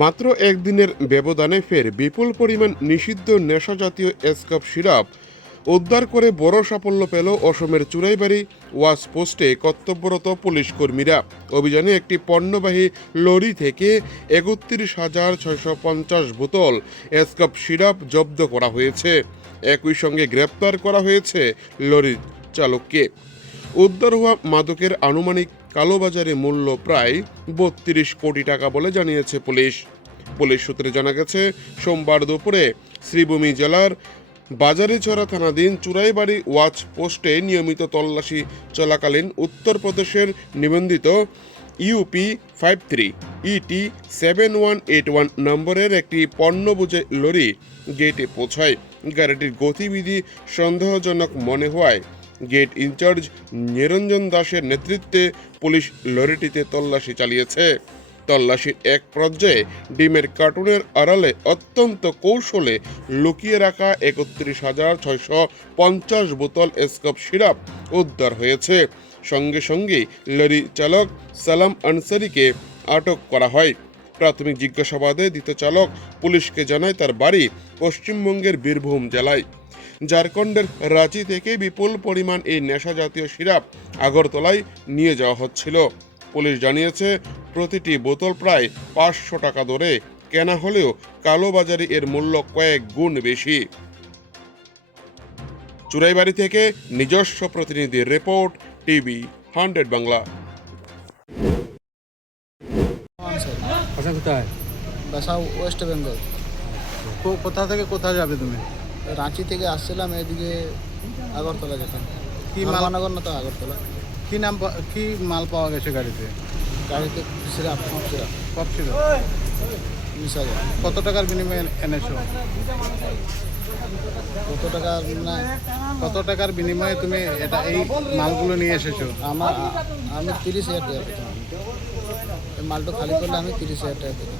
মাত্র একদিনের ব্যবধানে ফের বিপুল পরিমাণ নিষিদ্ধ নেশাজাতীয় এসকাপ সিরাপ উদ্ধার করে বড় সাফল্য পেল অসমের চুরাইবাড়ি ওয়াচ পোস্টে কর্তব্যরত পুলিশ কর্মীরা। অভিযানে একটি পণ্যবাহী লরি থেকে ৩১,৬৫০ বোতল এসকাপ সিরাপ জব্দ করা হয়েছে। একই সঙ্গে গ্রেপ্তার করা হয়েছে লরির চালককে। উদ্ধার হওয়া মাদকের আনুমানিক কালোবাজারে মূল্য প্রায় ৩২ কোটি টাকা বলে জানিয়েছে পুলিশ। পুলিশ সূত্রে জানা গেছে, সোমবার দুপুরে শ্রীভূমি জেলার বাজারিছড়া থানাধীন চুরাইবাড়ি ওয়াচ পোস্টে নিয়মিত তল্লাশি চলাকালীন উত্তরপ্রদেশের নিবন্ধিত ইউপি 53 ইটি 7181 নম্বরের একটি পণ্যবোঝাই লরি গেটে পৌঁছায়। গাড়িটির গতিবিধি সন্দেহজনক মনে হওয়ায় গেট ইনচার্জ নিরঞ্জন দাসের নেতৃত্বে পুলিশ লরিটিতে তল্লাশি চালিয়েছে। তল্লাশির এক পর্যায়ে ডিমের কার্টুনের আড়ালে অত্যন্ত কৌশলে লুকিয়ে রাখা ৩১,৬৫০ বোতল এসকাপ সিরাপ উদ্ধার হয়েছে। সঙ্গে সঙ্গে লরি চালক সালাম আনসারিকে আটক করা হয়। প্রাথমিক জিজ্ঞাসাবাদে দ্বিতীয় চালক পুলিশকে জানায় তার বাড়ি পশ্চিমবঙ্গের বীরভূম জেলায়। ঝাড়খণ্ডের রাঁচি থেকে বিপুল পরিমাণ এই নেশা জাতীয় সিরাপ আগরতলায় নিয়ে যাওয়া হচ্ছিল। পুলিশ জানিয়েছে, প্রতিটি বোতল প্রায় ৫০০ টাকা দরে কেনা হলেও কালোবাজারে এর মূল্য কয়েক গুণ বেশি। চুরাইবাড়ি থেকে নিজস্ব প্রতিনিধির রিপোর্ট, টিভি 100 বাংলা। আচ্ছা, কোথায় বাসা ওয়েস্ট বেঙ্গল। কোথা থেকে কোথায় যাবে তুমি? রাঁচি থেকে আসছিলাম এদিকে আগরতলা যেতাম। কি মাল মালনগর না তো আগরতলা। কি মাল পাওয়া গেছে গাড়িতে? গাড়িতে সিরাপ কপ ছিল? 20,000। কত টাকার বিনিময়ে এনেছো? কত টাকা না, কত টাকার বিনিময়ে তুমি এই মালগুলো নিয়ে এসেছো? আমি 30,000 টাকা পেতাম। এই মালটা খালি করলে আমি 30,000 টাকা পেতাম।